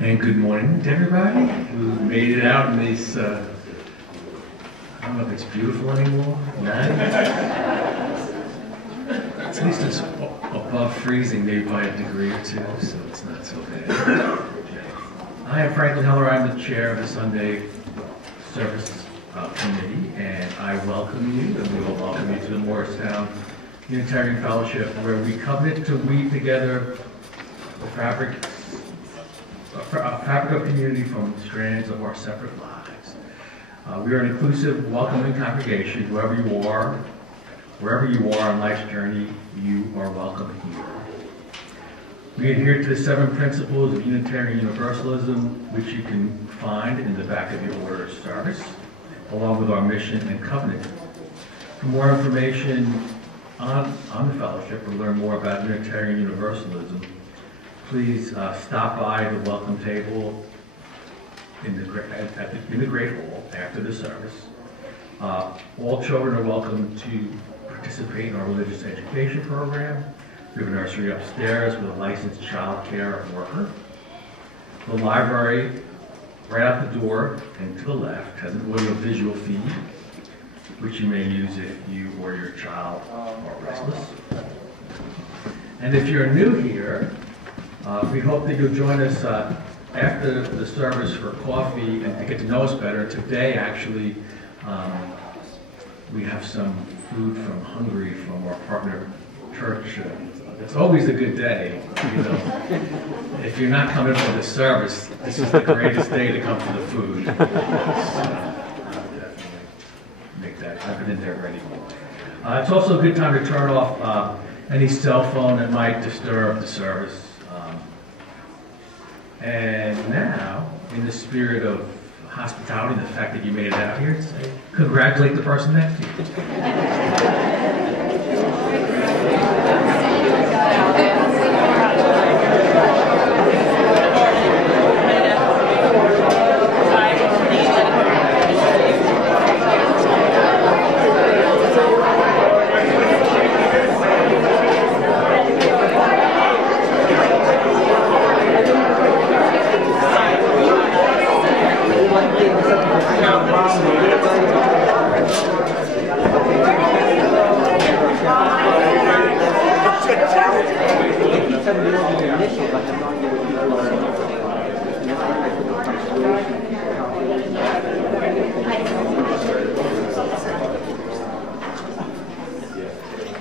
And good morning to everybody who made it out in this, I don't know if it's beautiful anymore, night. At least it's above freezing, maybe by a degree or two, so it's not so bad. I am Franklin Heller. I'm the chair of the Sunday Service Committee, and I welcome you, and we will welcome you to the Morristown Unitarian Fellowship, where we covenant to weave together the fabric of community from strands of our separate lives. We are an inclusive, welcoming congregation. Wherever you are on life's journey, you are welcome here. We adhere to the 7 principles of Unitarian Universalism, which you can find in the back of your order of service, along with our mission and covenant. For more information on the fellowship or learn more about Unitarian Universalism, please stop by the welcome table in the Great Hall after the service. All children are welcome to participate in our religious education program. We have a nursery upstairs with a licensed child care worker. The library, right out the door and to the left, has an audio-visual feed, which you may use if you or your child are restless. And if you're new here, we hope that you'll join us after the service for coffee and to get to know us better. Today, actually, we have some food from Hungary from our partner church. It's always a good day. You know, if you're not coming for the service, this is the greatest day to come for the food. So, definitely make that. I've been in there already. It's also a good time to turn off any cell phone that might disturb the service. And now, in the spirit of hospitality and the fact that you made it out here, say, congratulate the person next to you.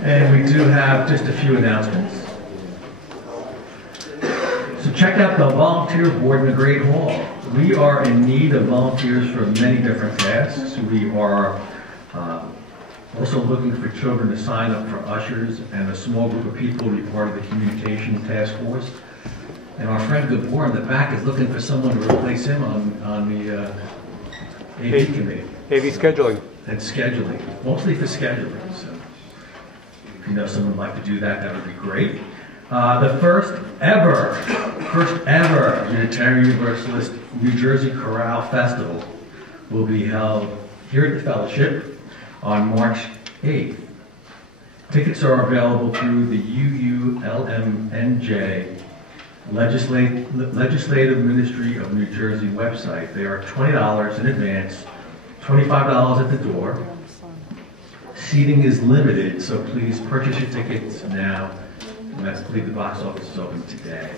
And we do have just a few announcements. So check out the volunteer board in the Great Hall. We are in need of volunteers for many different tasks. We are also looking for children to sign up for ushers and a small group of people to be part of the communication task force. And our friend Gabor in the back is looking for someone to replace him on the AV committee. AV scheduling. And scheduling, mostly for scheduling. So if you know someone would like to do that, that would be great. The first ever Unitarian Universalist New Jersey Chorale Festival will be held here at the Fellowship on March 8th. Tickets are available through the UULMNJ Legislative Ministry of New Jersey website. They are $20 in advance, $25 at the door. Seating is limited, so please purchase your tickets now. And I believe the box office is open today.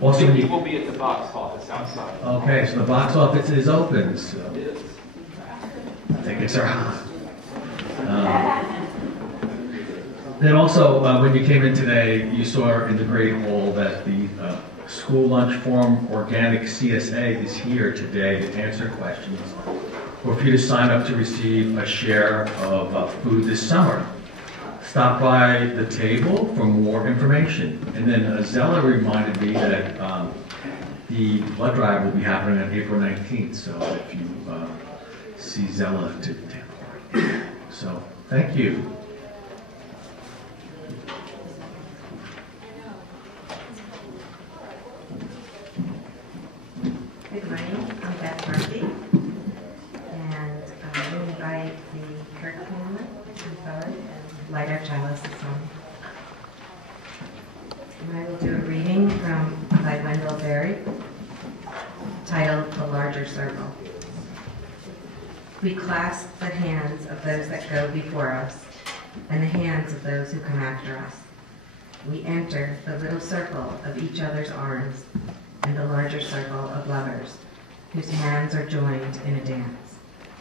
Also, it will be at the box office outside. Okay, so the box office is open. So tickets are hot. Then also, when you came in today, you saw in the Great Hall that the School Lunch Forum Organic CSA is here today to answer questions or for you to sign up to receive a share of food this summer. Stop by the table for more information. And then Zella reminded me that the blood drive will be happening on April 19th, so if you see Zella to take part. So, thank you. Good morning, I'm Beth Murphy, and we invite the Kirk family to come forward and light our chalices on. And I will do a reading by Wendell Berry. larger circle. We clasp the hands of those that go before us and the hands of those who come after us. We enter the little circle of each other's arms and the larger circle of lovers whose hands are joined in a dance,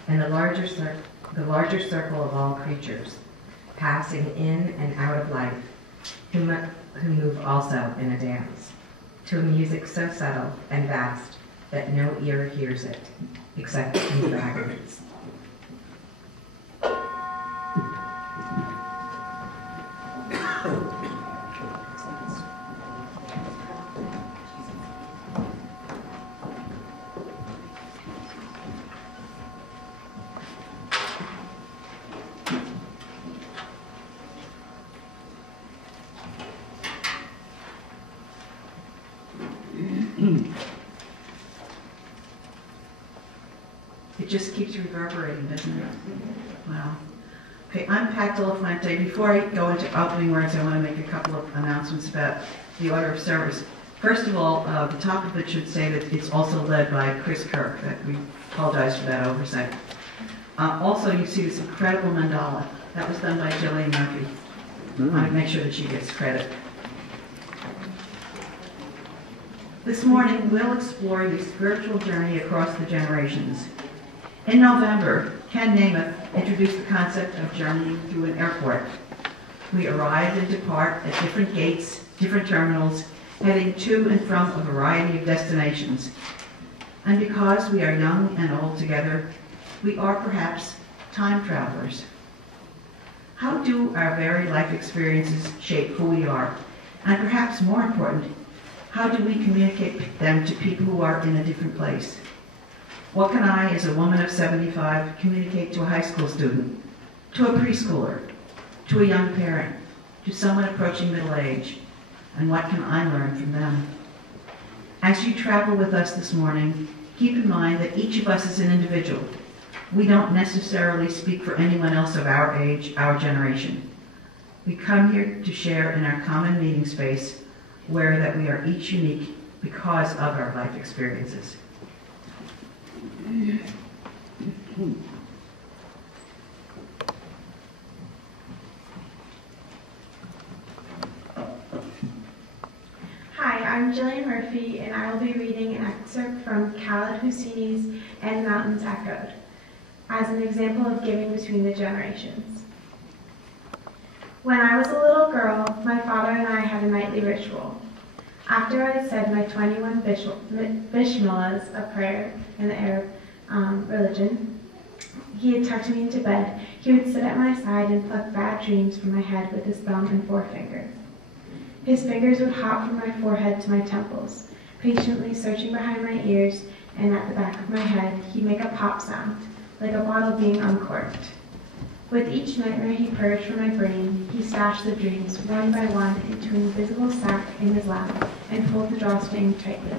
and the larger circle of all creatures passing in and out of life who move also in a dance to a music so subtle and vast that no ear hears it except in fragments. It just keeps reverberating, doesn't it? Wow. Okay, I'm Pat Delafante. Before I go into opening words, I want to make a couple of announcements about the order of service. First of all, the top of it should say that it's also led by Chris Kirk. We apologize for that oversight. Also, you see this incredible mandala. That was done by Jillian Murphy. I want to make sure that she gets credit. This morning, we'll explore the spiritual journey across the generations. In November, Ken Namath introduced the concept of journeying through an airport. We arrive and depart at different gates, different terminals, heading to and from a variety of destinations. And because we are young and old together, we are perhaps time travelers. How do our very life experiences shape who we are? And perhaps more important, how do we communicate them to people who are in a different place? What can I, as a woman of 75, communicate to a high school student, to a preschooler, to a young parent, to someone approaching middle age? And what can I learn from them? As you travel with us this morning, keep in mind that each of us is an individual. We don't necessarily speak for anyone else of our age, our generation. We come here to share in our common meeting space, where that we are each unique because of our life experiences. Hi, I'm Jillian Murphy, and I will be reading an excerpt from Khaled Hosseini's And the Mountains Echoed, as an example of giving between the generations. When I was a little girl, my father and I had a nightly ritual. After I had said my 21 bismillahs, a prayer in the Arab religion, he had tucked me into bed. He would sit at my side and pluck bad dreams from my head with his thumb and forefinger. His fingers would hop from my forehead to my temples, patiently searching behind my ears, and at the back of my head, he'd make a pop sound, like a bottle being uncorked. With each nightmare he purged from my brain, he stashed the dreams, one by one, into an invisible sack in his lap, and pulled the drawstring tightly.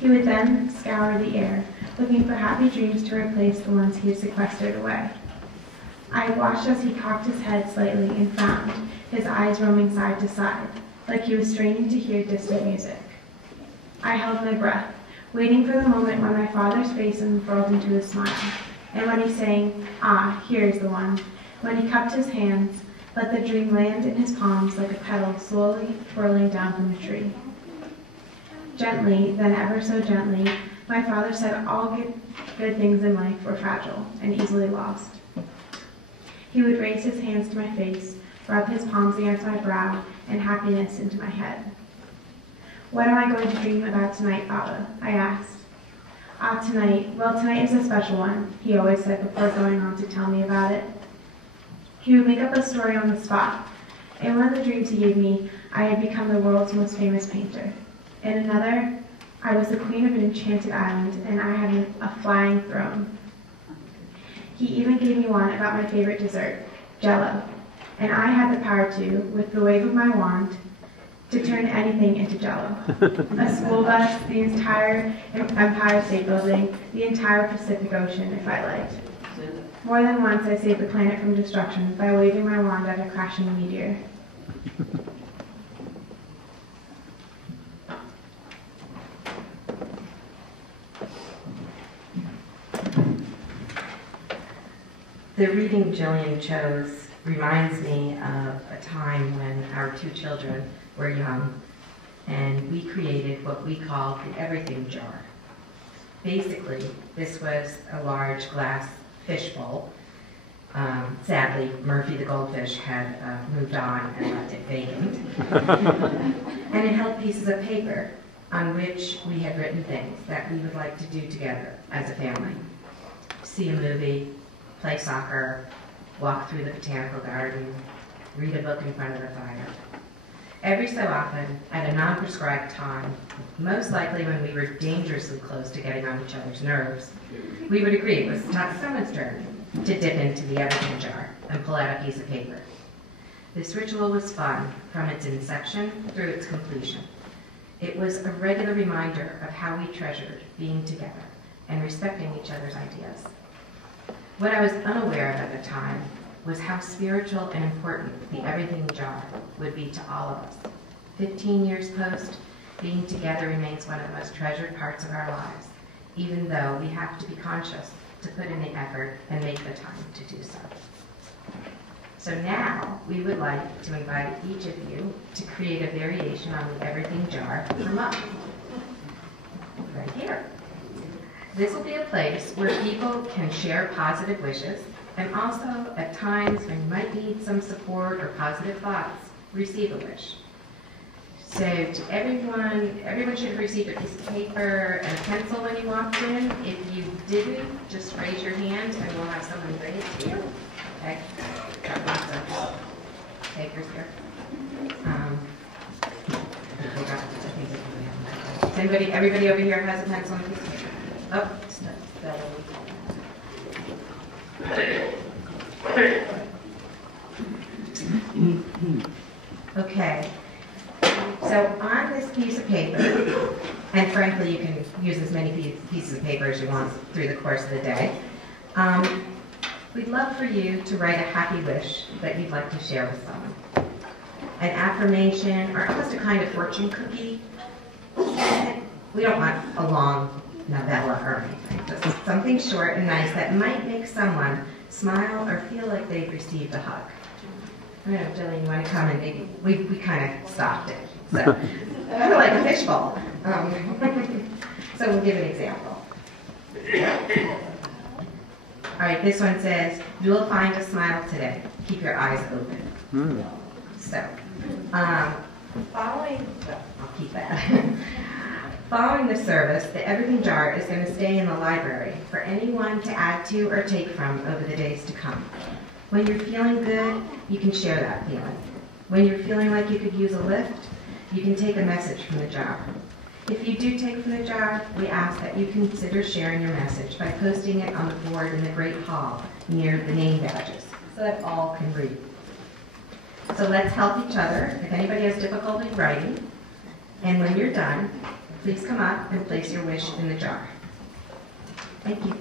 He would then scour the air, looking for happy dreams to replace the ones he had sequestered away. I watched as he cocked his head slightly and frowned, his eyes roaming side to side, like he was straining to hear distant music. I held my breath, waiting for the moment when my father's face unfurled into a smile, and when he sang, "Ah, here is the one," when he cupped his hands, let the dream land in his palms like a petal slowly twirling down from a tree. Gently, then ever so gently, my father said all good things in life were fragile and easily lost. He would raise his hands to my face, rub his palms against my brow, and happiness into my head. "What am I going to dream about tonight, Baba?" I asked. Tonight is a special one," he always said before going on to tell me about it. He would make up a story on the spot. In one of the dreams he gave me, I had become the world's most famous painter. In another, I was the queen of an enchanted island, and I had a flying throne. He even gave me one about my favorite dessert, Jell-O, and I had the power to, with the wave of my wand, to turn anything into Jell-O. A school bus, the entire Empire State Building, the entire Pacific Ocean, if I liked. More than once I saved the planet from destruction by waving my wand at a crashing meteor. The reading Jillian chose reminds me of a time when our 2 children were young, and we created what we called the everything jar. Basically, this was a large glass fishbowl. Sadly, Murphy the goldfish had moved on and left it vacant. And it held pieces of paper on which we had written things that we would like to do together as a family. See a movie, play soccer, walk through the botanical garden, read a book in front of the fire. Every so often, at a non-prescribed time, most likely when we were dangerously close to getting on each other's nerves, we would agree it was not someone's turn to dip into the everything jar and pull out a piece of paper. This ritual was fun from its inception through its completion. It was a regular reminder of how we treasured being together and respecting each other's ideas. What I was unaware of at the time was how spiritual and important the everything jar would be to all of us. 15 years post, being together remains one of the most treasured parts of our lives, even though we have to be conscious to put in the effort and make the time to do so. So now, we would like to invite each of you to create a variation on the everything jar for MUF. Right here. This will be a place where people can share positive wishes, and also, at times when you might need some support or positive thoughts, receive a wish. So to everyone should have received a piece of paper and a pencil when you walked in. If you didn't, just raise your hand and we'll have someone bring it to you. Okay? Got lots of papers here. Everybody over here has a pencil and a piece of paper. Oh, it's not okay. So on this piece of paper, and frankly you can use as many pieces of paper as you want through the course of the day, we'd love for you to write a happy wish that you'd like to share with someone. An affirmation, or just a kind of fortune cookie. We don't want a long novella or anything, just something short and nice that might make someone smile or feel like they've received a hug. I don't know, Jillian, you want to come and maybe, we kind of stopped it. So, kind of like a fishbowl. So we'll give an example. All right, this one says, you will find a smile today. Keep your eyes open. So, I'll keep that. Following the service, the everything jar is going to stay in the library for anyone to add to or take from over the days to come. When you're feeling good, you can share that feeling. When you're feeling like you could use a lift, you can take a message from the jar. If you do take from the jar, we ask that you consider sharing your message by posting it on the board in the Great Hall near the name badges so that all can read. So let's help each other if anybody has difficulty writing. And when you're done, please come up and place your wish in the jar. Thank you.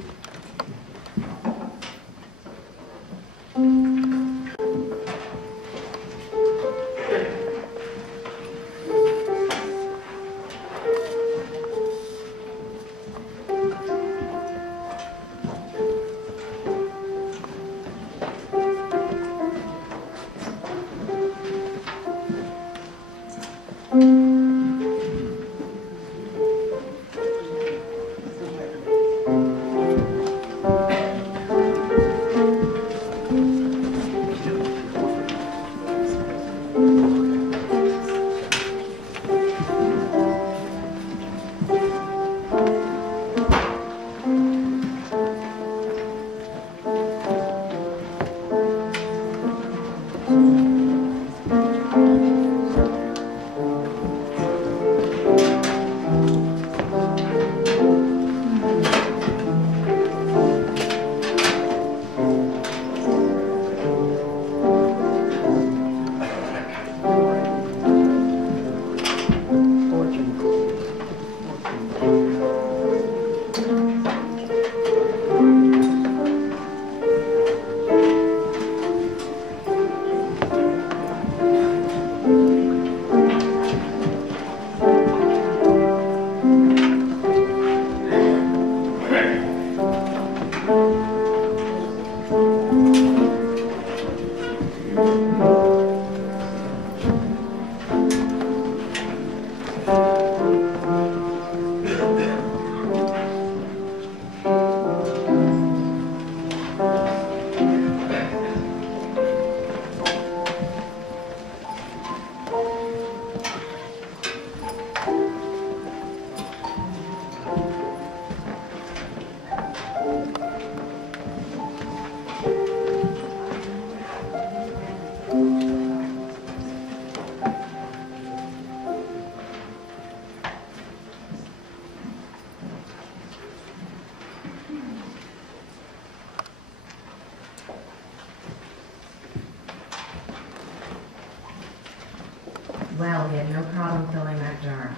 Well, we had no problem filling that jar.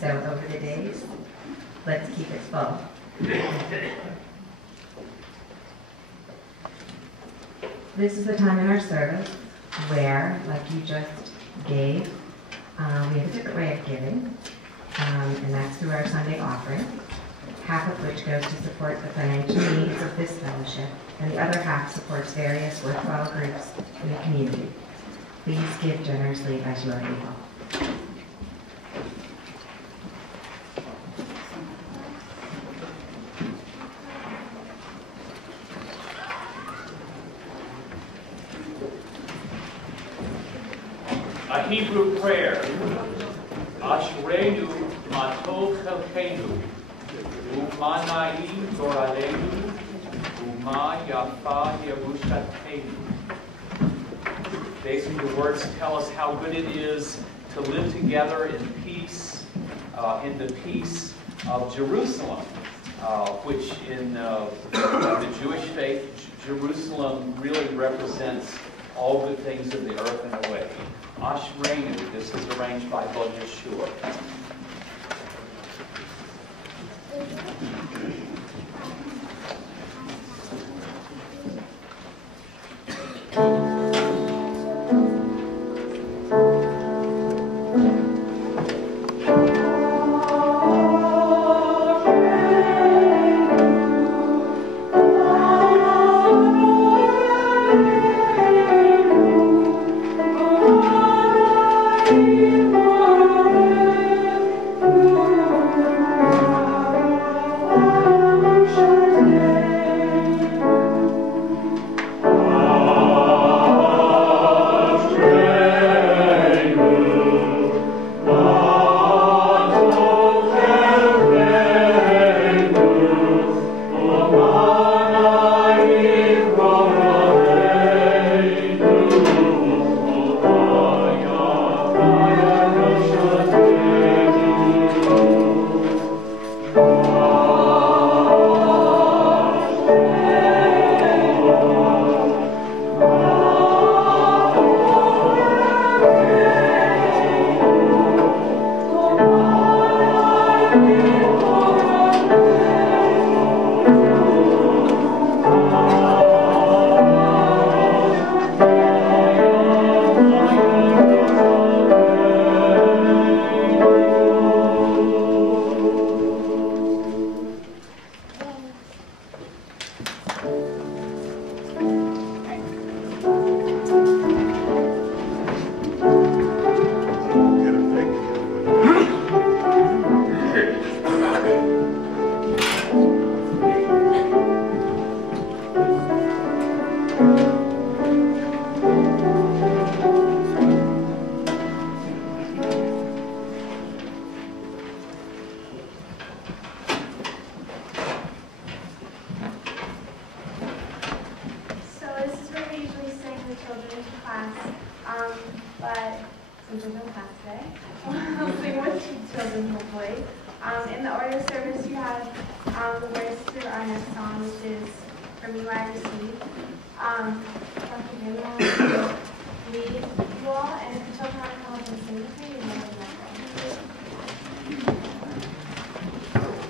So over the days, let's keep it full. This is the time in our service where, like you just gave, we have a different way of giving, and that's through our Sunday offering, half of which goes to support the financial needs of this fellowship, and the other half supports various worthwhile groups in the community. Please give generously as you are able. A Hebrew prayer. Ashreinu matov chelkeinu, umanai goralenu, uma yafa yerushateinu. Basically, the words tell us how good it is to live together in peace, in the peace of Jerusalem, which in the Jewish faith, Jerusalem really represents all good things of the earth in a way. Ashreinu, this is arranged by Bud Yeshua. But since there's no class today, we'll sing with children hopefully. In the order of service, you have the words to our next song, which is From You I Receive. Dr. Jim will lead you all, and if the children want to come up and sing with me, you're more than welcome.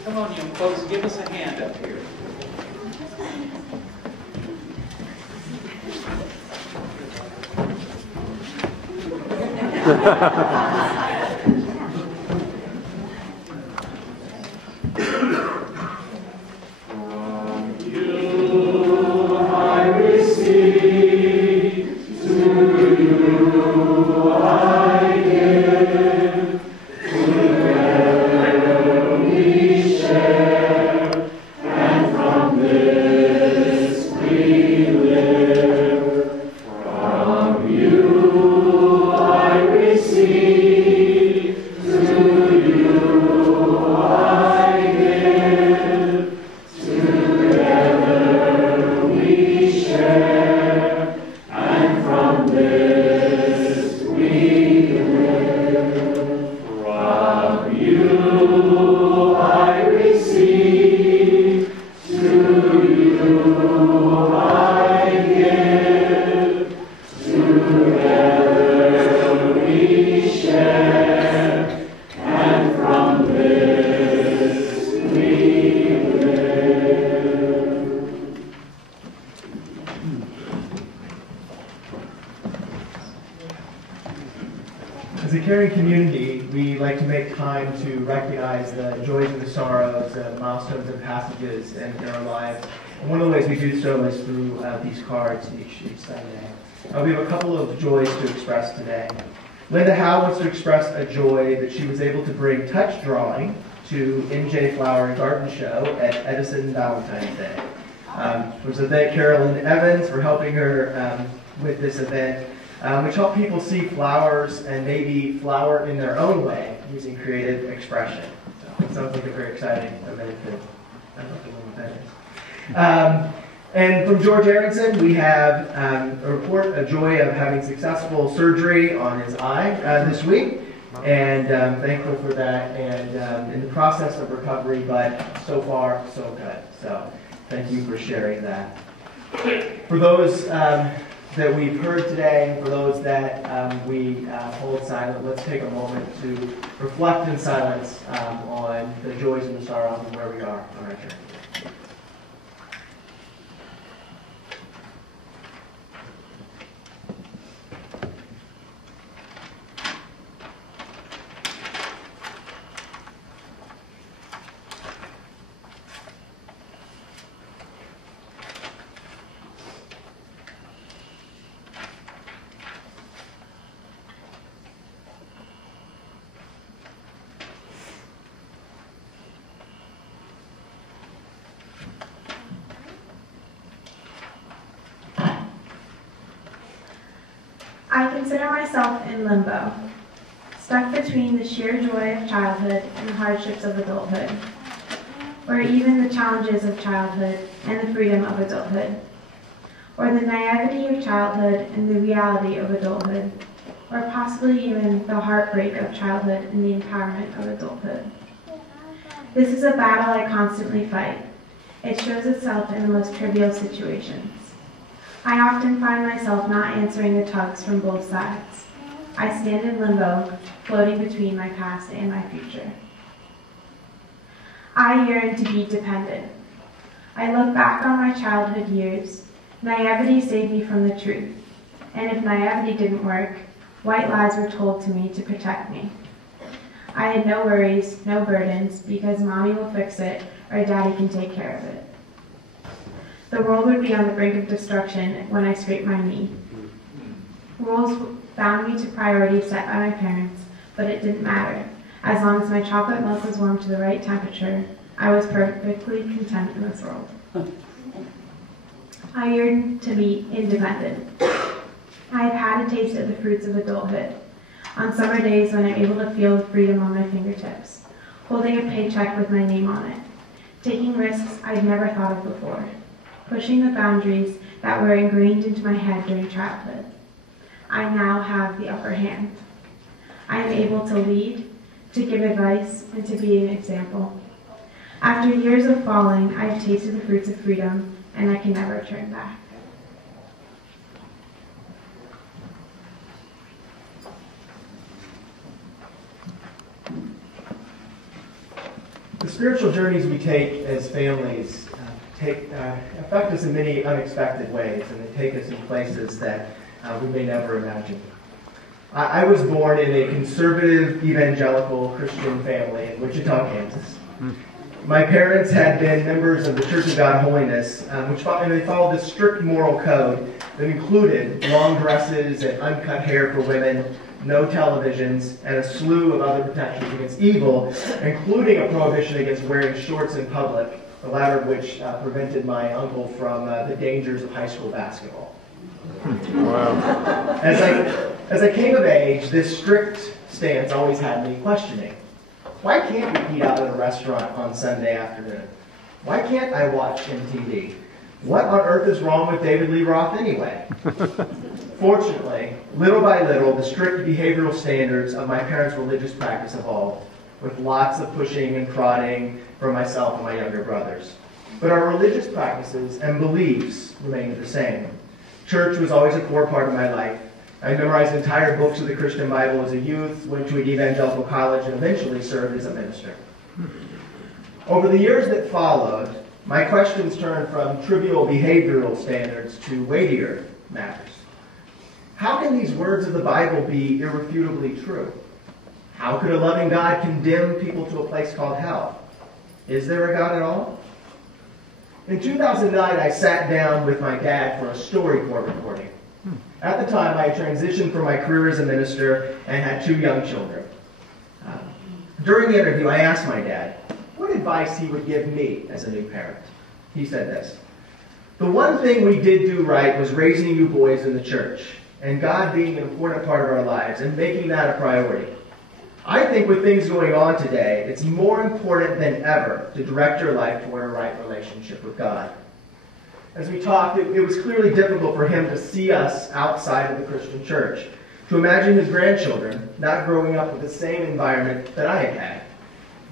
Come on, young folks, give us a hand up here. See community, we like to make time to recognize the joys and the sorrows, the milestones and passages in our lives. And one of the ways we do so is through these cards each Sunday. We have a couple of joys to express today. Linda Howe wants to express a joy that she was able to bring touch drawing to MJ Flower Garden Show at Edison Valentine's Day. We want to thank Carolyn Evans for helping her with this event, which helped people see flowers and maybe flower in their own way using creative expression. So it sounds like a very exciting event. I don't know what that is. And from George Aronson, we have a joy of having successful surgery on his eye this week, and thankful for that, and in the process of recovery, but so far, so good. So thank you for sharing that. For those that we've heard today, for those that we hold silent, let's take a moment to reflect in silence on the joys and the sorrows and where we are on our journey. I consider myself in limbo, stuck between the sheer joy of childhood and the hardships of adulthood, or even the challenges of childhood and the freedom of adulthood, or the naivety of childhood and the reality of adulthood, or possibly even the heartbreak of childhood and the empowerment of adulthood. This is a battle I constantly fight. It shows itself in the most trivial situations. I often find myself not answering the tugs from both sides. I stand in limbo, floating between my past and my future. I yearn to be dependent. I look back on my childhood years. Naivety saved me from the truth. And if naivety didn't work, white lies were told to me to protect me. I had no worries, no burdens, because mommy will fix it or daddy can take care of it. The world would be on the brink of destruction when I scraped my knee. Rules bound me to priorities set by my parents, but it didn't matter. As long as my chocolate milk was warm to the right temperature, I was perfectly content in this world. I yearned to be independent. I have had a taste of the fruits of adulthood. On summer days when I'm able to feel the freedom on my fingertips, holding a paycheck with my name on it, taking risks I'd never thought of before, pushing the boundaries that were ingrained into my head during childhood. I now have the upper hand. I am able to lead, to give advice, and to be an example. After years of falling, I have tasted the fruits of freedom, and I can never turn back. The spiritual journeys we take as families affect us in many unexpected ways, and they take us in places that we may never imagine. I was born in a conservative evangelical Christian family in Wichita, Kansas. My parents had been members of the Church of God Holiness, and they followed a strict moral code that included long dresses and uncut hair for women, no televisions, and a slew of other protections against evil, including a prohibition against wearing shorts in public, the latter of which prevented my uncle from the dangers of high school basketball. Wow. As I came of age, this strict stance always had me questioning. Why can't we eat out at a restaurant on Sunday afternoon? Why can't I watch MTV? What on earth is wrong with David Lee Roth anyway? Fortunately, little by little, the strict behavioral standards of my parents' religious practice evolved, with lots of pushing and prodding from myself and my younger brothers. But our religious practices and beliefs remained the same. Church was always a core part of my life. I memorized entire books of the Christian Bible as a youth, went to an evangelical college, and eventually served as a minister. Over the years that followed, my questions turned from trivial behavioral standards to weightier matters. How can these words of the Bible be irrefutably true? How could a loving God condemn people to a place called hell? Is there a God at all? In 2009, I sat down with my dad for a StoryCorps recording. At the time, I had transitioned from my career as a minister and had 2 young children. During the interview, I asked my dad what advice he would give me as a new parent. He said this: "The one thing we did do right was raising you boys in the church, and God being an important part of our lives and making that a priority. I think with things going on today, it's more important than ever to direct your life toward a right relationship with God." As we talked, it was clearly difficult for him to see us outside of the Christian church, to imagine his grandchildren not growing up with the same environment that I had had.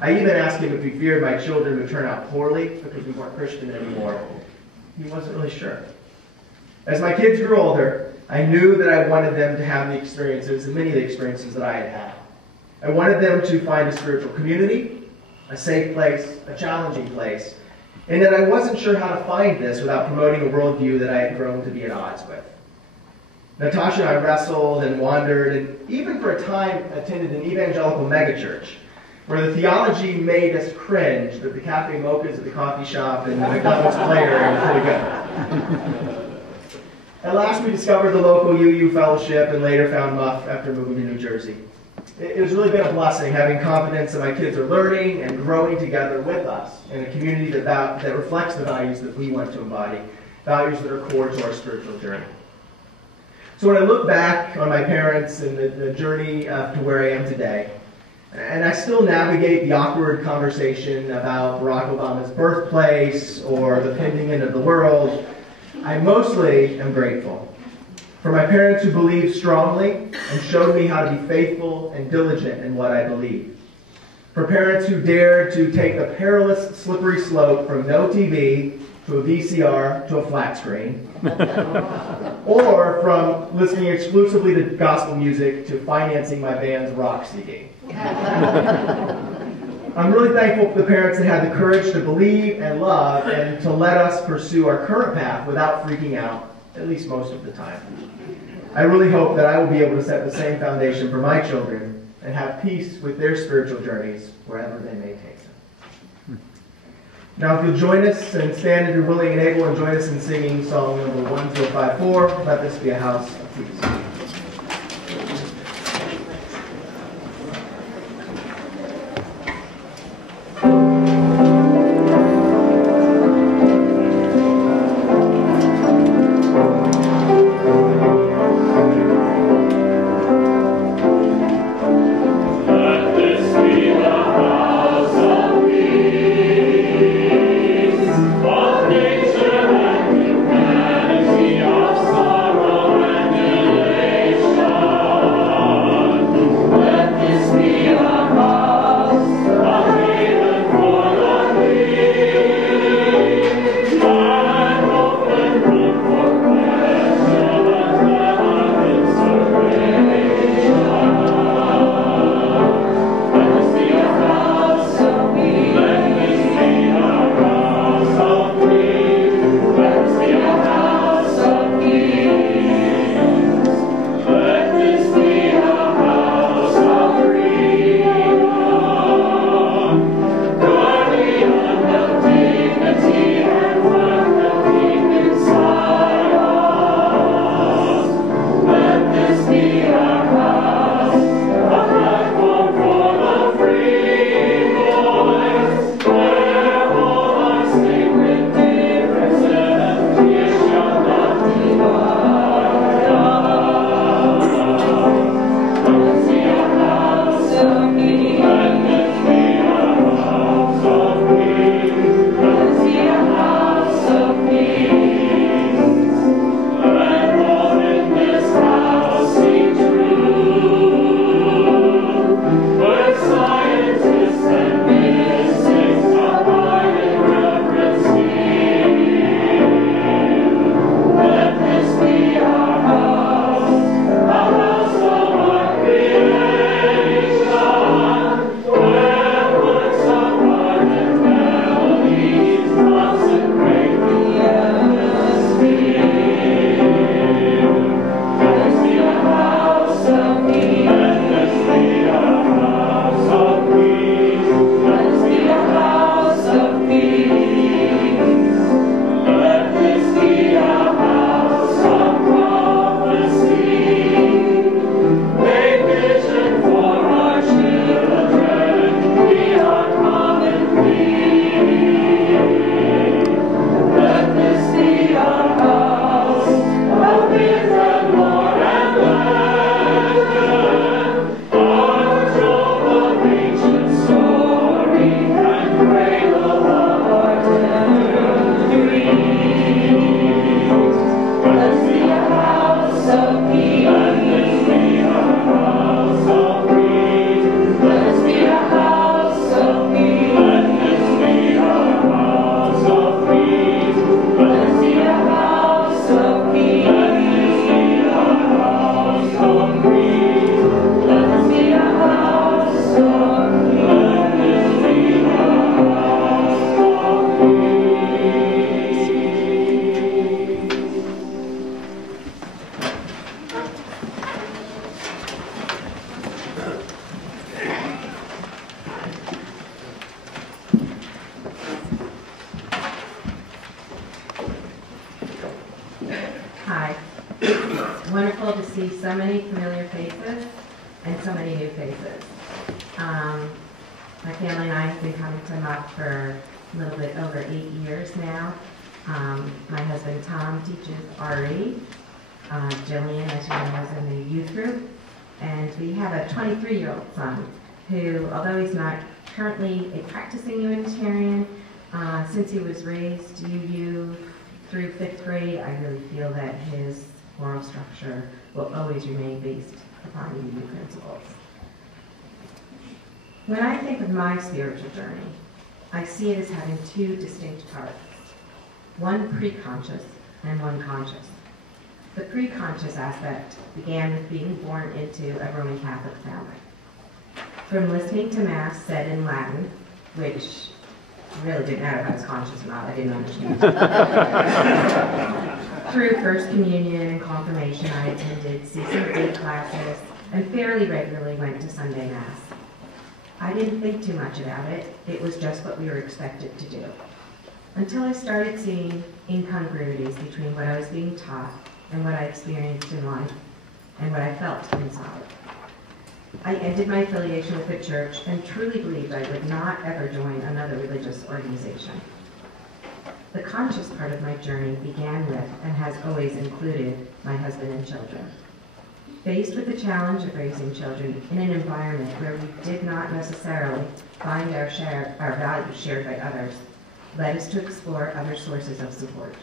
I even asked him if he feared my children would turn out poorly because we weren't Christian anymore. He wasn't really sure. As my kids grew older, I knew that I wanted them to have the experiences, and many of the experiences that I had had. I wanted them to find a spiritual community, a safe place, a challenging place, and that I wasn't sure how to find this without promoting a worldview that I had grown to be at odds with. Natasha and I wrestled and wandered, and even for a time attended an evangelical megachurch, where the theology made us cringe, but the cafe mochas at the coffee shop and the McDonald's player were pretty good. At last we discovered the local UU fellowship and later found MUF after moving to New Jersey. It has really been a blessing having confidence that my kids are learning and growing together with us in a community that reflects the values that we want to embody, values that are core to our spiritual journey. So when I look back on my parents and the journey to where I am today, and I still navigate the awkward conversation about Barack Obama's birthplace or the pending end of the world, I mostly am grateful for my parents who believed strongly and showed me how to be faithful and diligent in what I believe. For parents who dared to take the perilous slippery slope from no TV to a VCR to a flat screen, or from listening exclusively to gospel music to financing my band's rock CD. I'm really thankful for the parents that had the courage to believe and love and to let us pursue our current path without freaking out, at least most of the time. I really hope that I will be able to set the same foundation for my children and have peace with their spiritual journeys wherever they may take them. Now, if you'll join us and stand if you're willing and able and join us in singing song number 1054, Let This Be a House of Peace. Nature and humanity of sorrow and delay. wonderful to see so many familiar faces and so many new faces. My family and I have been coming to MUF for a little bit over 8 years now. My husband Tom teaches RE. Jillian, as you know, is in the youth group. And we have a 23-year-old son who, although he's not currently a practicing Unitarian, since he was raised UU through 5th grade, I really feel that his moral structure will always remain based upon UU principles. When I think of my spiritual journey, I see it as having two distinct parts, one pre-conscious and one conscious. The pre-conscious aspect began with being born into a Roman Catholic family. From listening to Mass said in Latin, which really didn't matter if I was conscious or not, I didn't understand. Through First Communion and Confirmation, I attended CCD classes and fairly regularly went to Sunday Mass. I didn't think too much about it. It was just what we were expected to do. Until I started seeing incongruities between what I was being taught and what I experienced in life and what I felt inside. I ended my affiliation with the church and truly believed I would not ever join another religious organization. The conscious part of my journey began with and has always included my husband and children. Faced with the challenge of raising children in an environment where we did not necessarily find our values shared by others, led us to explore other sources of support.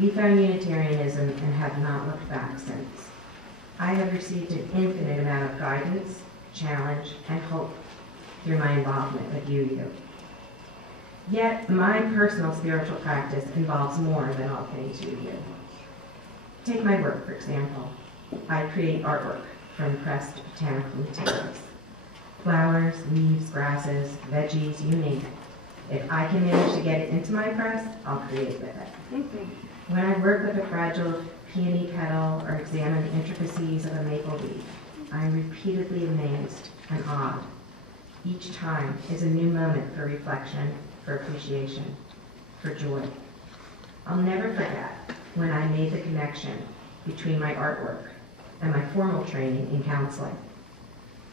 We found Unitarianism and have not looked back since. I have received an infinite amount of guidance, challenge, and hope through my involvement with UU. Yet, my personal spiritual practice involves more than all things UU. Take my work, for example. I create artwork from pressed botanical materials. Flowers, leaves, grasses, veggies, you name it. If I can manage to get it into my press, I'll create with it. When I work with a fragile peony petal or examine the intricacies of a maple leaf, I am repeatedly amazed and awed. Each time is a new moment for reflection, for appreciation, for joy. I'll never forget when I made the connection between my artwork and my formal training in counseling.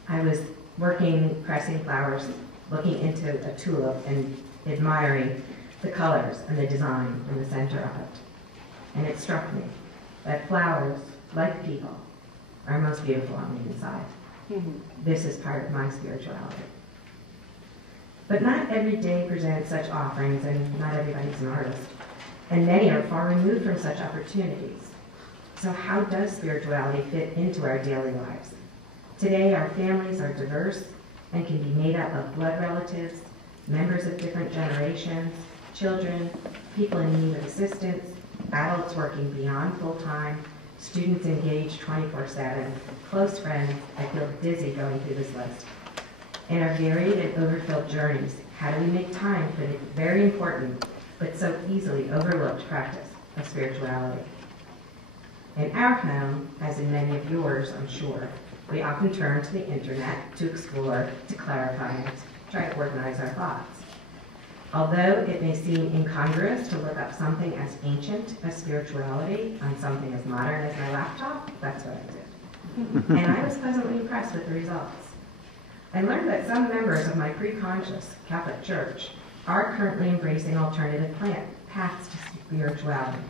I was working, pressing flowers, looking into a tulip and admiring the colors and the design in the center of it. And it struck me that flowers, like people, are most beautiful on the inside. This is part of my spirituality. But not every day presents such offerings, and not everybody's an artist. And many are far removed from such opportunities. So how does spirituality fit into our daily lives? Today, our families are diverse and can be made up of blood relatives, members of different generations, children, people in need of assistance, adults working beyond full-time, students engaged 24/7, close friends. I feel dizzy going through this list. In our varied and overfilled journeys, how do we make time for the very important but so easily overlooked practice of spirituality? In our home, as in many of yours, I'm sure, we often turn to the internet to explore, to clarify, and try to organize our thoughts. Although it may seem incongruous to look up something as ancient as spirituality on something as modern as my laptop, that's what I did. And I was pleasantly impressed with the results. I learned that some members of my pre-conscious Catholic Church are currently embracing alternative paths to spirituality.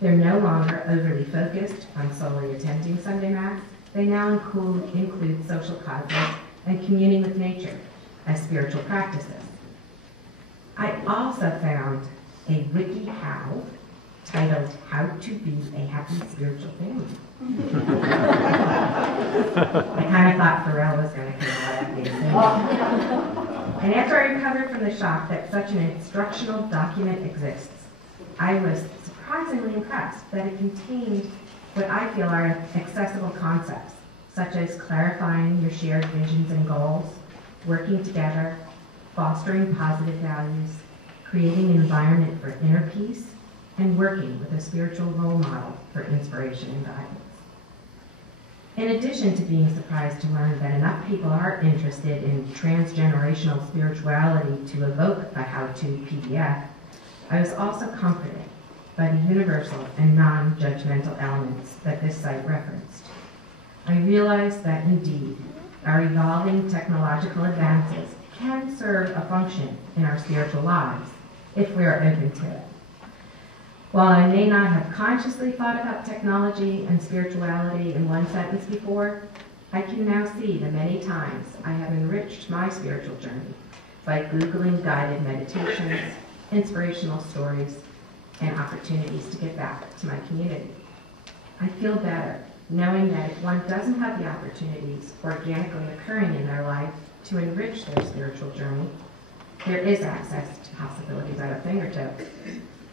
They're no longer overly focused on solely attending Sunday Mass. They now include social causes and communing with nature as spiritual practices. I also found a WikiHow titled How to Be a Happy Spiritual Family. I kind of thought Pharrell was going to come out at me. And after I recovered from the shock that such an instructional document exists, I was surprisingly impressed that it contained what I feel are accessible concepts, such as clarifying your shared visions and goals, working together, fostering positive values, creating an environment for inner peace, and working with a spiritual role model for inspiration and guidance. In addition to being surprised to learn that enough people are interested in transgenerational spirituality to evoke a how-to PDF, I was also comforted by the universal and non-judgmental elements that this site referenced. I realize that indeed, our evolving technological advances can serve a function in our spiritual lives if we are open to it. While I may not have consciously thought about technology and spirituality in one sentence before, I can now see the many times I have enriched my spiritual journey by Googling guided meditations, inspirational stories, and opportunities to give back to my community. I feel better knowing that if one doesn't have the opportunities organically occurring in their life to enrich their spiritual journey, there is access to possibilities at our fingertips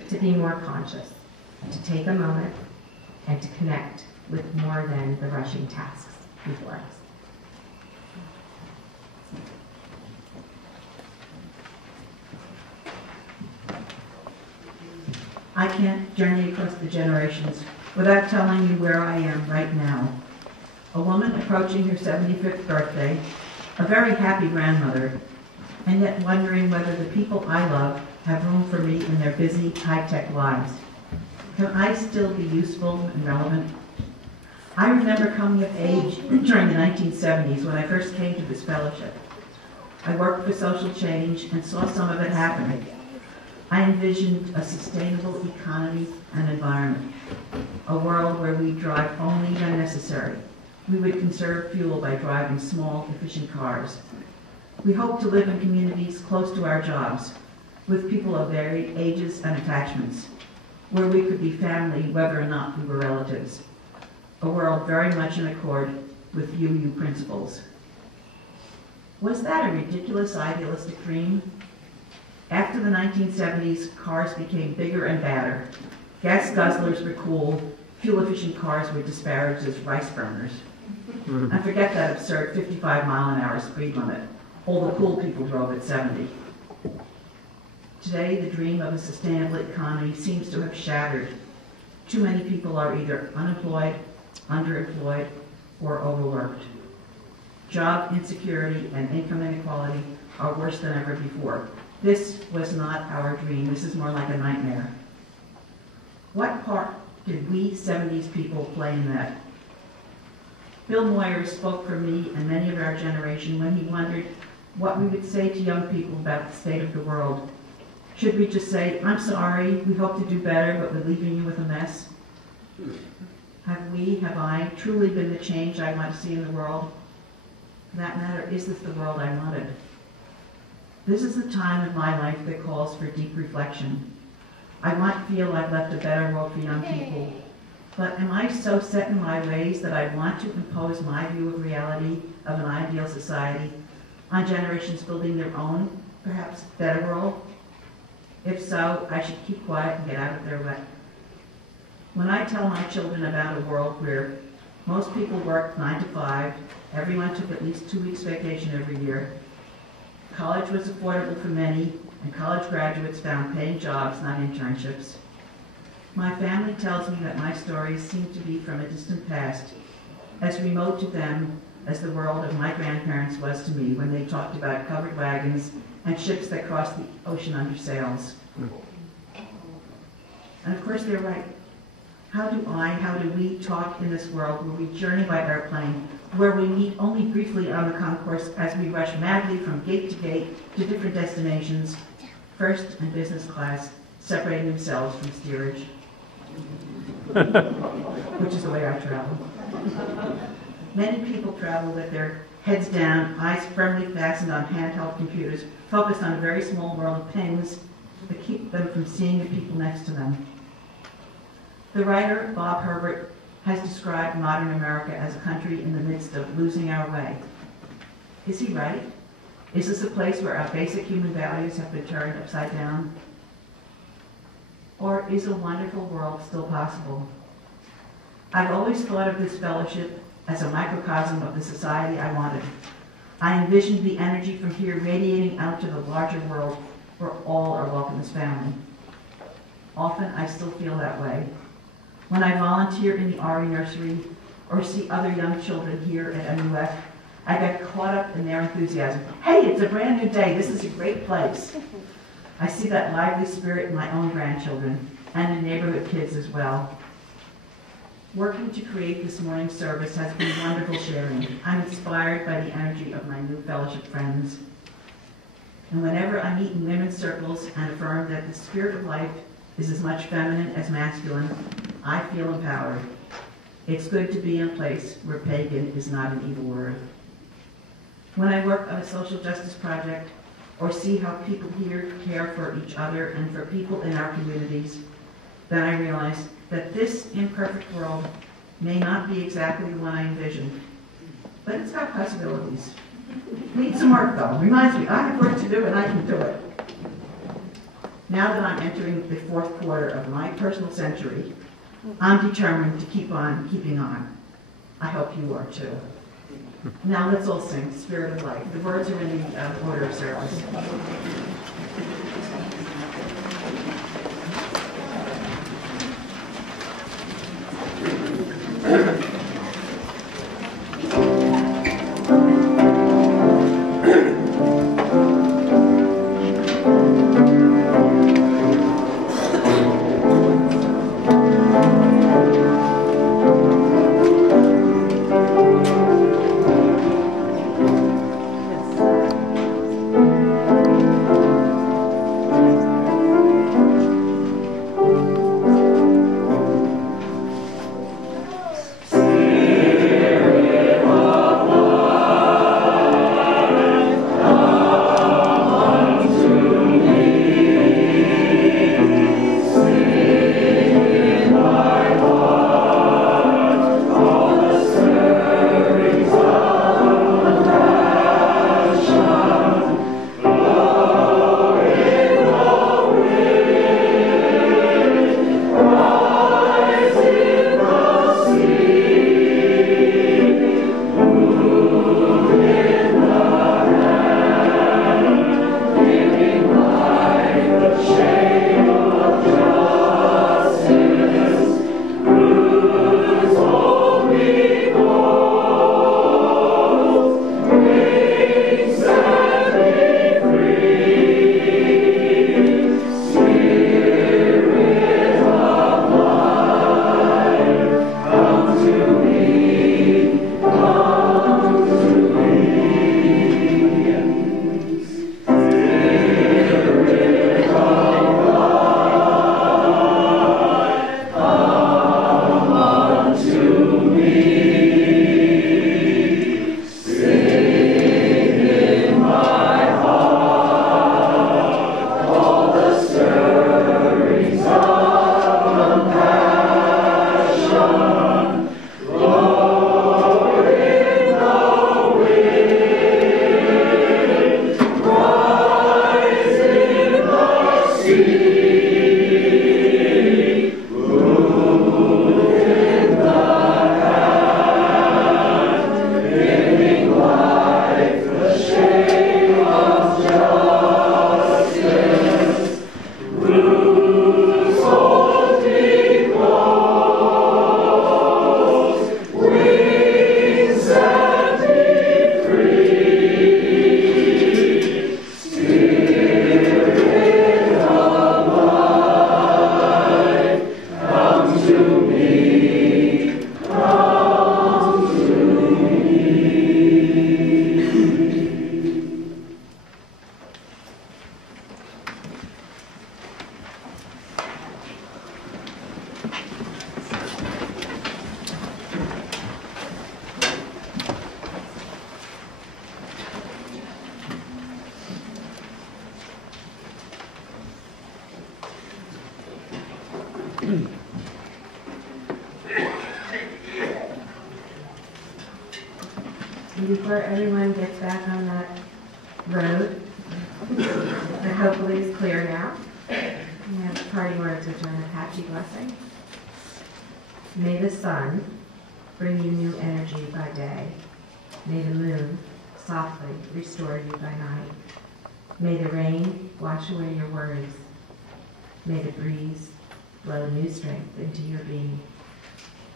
to be more conscious, to take a moment, and to connect with more than the rushing tasks before us. I can't journey across the generations without telling you where I am right now. A woman approaching her 75th birthday, a very happy grandmother, and yet wondering whether the people I love have room for me in their busy, high-tech lives. Can I still be useful and relevant? I remember coming of age during the 1970s when I first came to this fellowship. I worked for social change and saw some of it happening. I envisioned a sustainable economy and environment, a world where we drive only when necessary. We would conserve fuel by driving small, efficient cars. We hope to live in communities close to our jobs, with people of varied ages and attachments, where we could be family whether or not we were relatives. A world very much in accord with UU principles. Was that a ridiculous idealistic dream? After the 1970s, cars became bigger and badder. Gas guzzlers were cool. Fuel-efficient cars were disparaged as rice burners. And forget that absurd 55-mile-an-hour speed limit. All the cool people drove at 70. Today, the dream of a sustainable economy seems to have shattered. Too many people are either unemployed, underemployed, or overworked. Job insecurity and income inequality are worse than ever before. This was not our dream. This is more like a nightmare. What part did we 70s people play in that? Bill Moyer spoke for me and many of our generation when he wondered what we would say to young people about the state of the world. Should we just say, "I'm sorry, we hope to do better, but we're leaving you with a mess"? Have I truly been the change I want to see in the world? For that matter, is this the world I wanted? This is the time in my life that calls for deep reflection. I want to feel I've left a better world for young people. But am I so set in my ways that I want to impose my view of reality, of an ideal society, on generations building their own, perhaps better world? If so, I should keep quiet and get out of their way. When I tell my children about a world where most people worked 9 to 5, everyone took at least 2 weeks vacation every year, college was affordable for many, and college graduates found paying jobs, not internships, my family tells me that my stories seem to be from a distant past, as remote to them as the world of my grandparents was to me when they talked about covered wagons and ships that crossed the ocean under sails. And of course they're right. How do we talk in this world where we journey by airplane, where we meet only briefly on the concourse as we rush madly from gate to gate to different destinations, first and business class, separating themselves from steerage, which is the way I travel. Many people travel with their heads down, eyes firmly fastened on handheld computers, focused on a very small world of pings that keep them from seeing the people next to them. The writer, Bob Herbert, has described modern America as a country in the midst of losing our way. Is he right? Is this a place where our basic human values have been turned upside down? Or is a wonderful world still possible? I've always thought of this fellowship as a microcosm of the society I wanted. I envisioned the energy from here radiating out to the larger world where all are welcome as family. Often I still feel that way. When I volunteer in the RE nursery or see other young children here at MUF, I get caught up in their enthusiasm. Hey, it's a brand new day. This is a great place. I see that lively spirit in my own grandchildren. and the neighborhood kids as well. Working to create this morning's service has been wonderful sharing. I'm inspired by the energy of my new fellowship friends. And whenever I meet in women's circles and affirm that the spirit of life is as much feminine as masculine, I feel empowered. It's good to be in a place where pagan is not an evil word. When I work on a social justice project or see how people here care for each other and for people in our communities, then I realize that this imperfect world may not be exactly the one I envisioned, but it's got possibilities. Needs some work though. Reminds me, I have work to do and I can do it. Now that I'm entering the fourth quarter of my personal century, I'm determined to keep on keeping on. I hope you are too. Now let's all sing Spirit of Life. The words are in the order of service. Before everyone gets back on that road, that hopefully is clear now, we have party words which are an Apache blessing. May the sun bring you new energy by day. May the moon softly restore you by night. May the rain wash away your worries. May the breeze blow new strength into your being.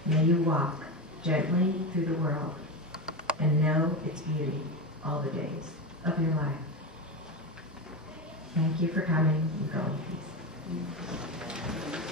May you walk gently through the world and know its beauty all the days of your life. Thank you for coming and go in peace.